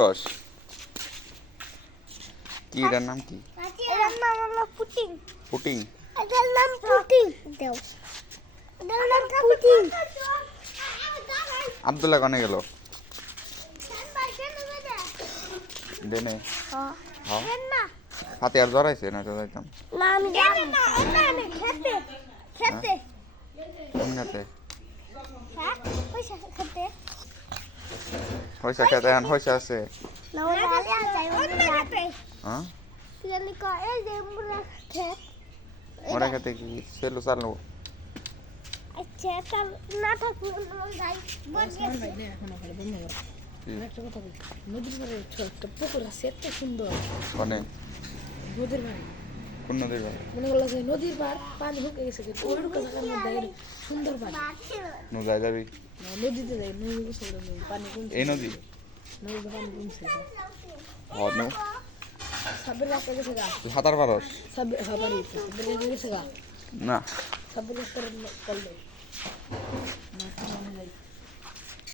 বস কি এটার নাম কি এটার নাম হলো পুটিং পুটিং এটার নাম পুটিং দেও এটার নাম পুটিং আবদুল্লাহ কনে গেল। দেনে হ্যাঁ হাতে আর জড়াইছে না তো যাইতাম। না আমি জানি না ওখানে খেতে খেতে। কোন খাতে? হ্যাঁ পয়সা খেতে। পয়সা খেতে এখন পয়সা আছে হ্যাঁ মুরা খেত ওরা খেতে কি সেলু চালু আচ্ছা তার না থাকলে ভাই একটা কথা বলি নদীর পাড়ে ছোট্ট পুকুর আছে এত সুন্দর নদীর পাড়ে কোন নদীর ভাই মনে করল যে নদীর পাড় পানি হুকে গেছে ওই ঢুকে থাকার মধ্যে সুন্দর পানি। নু যাই যাবি। নদীতে যাই নদী গোসল পানি। কমছে। এই নদী? নদীতে পানি কমছে। হ নু। সাবের রাস্তা গেছে গা। তুই পারস? সাবের সাবের গেছে গা। না। সাবের রাস্তার কল দেয়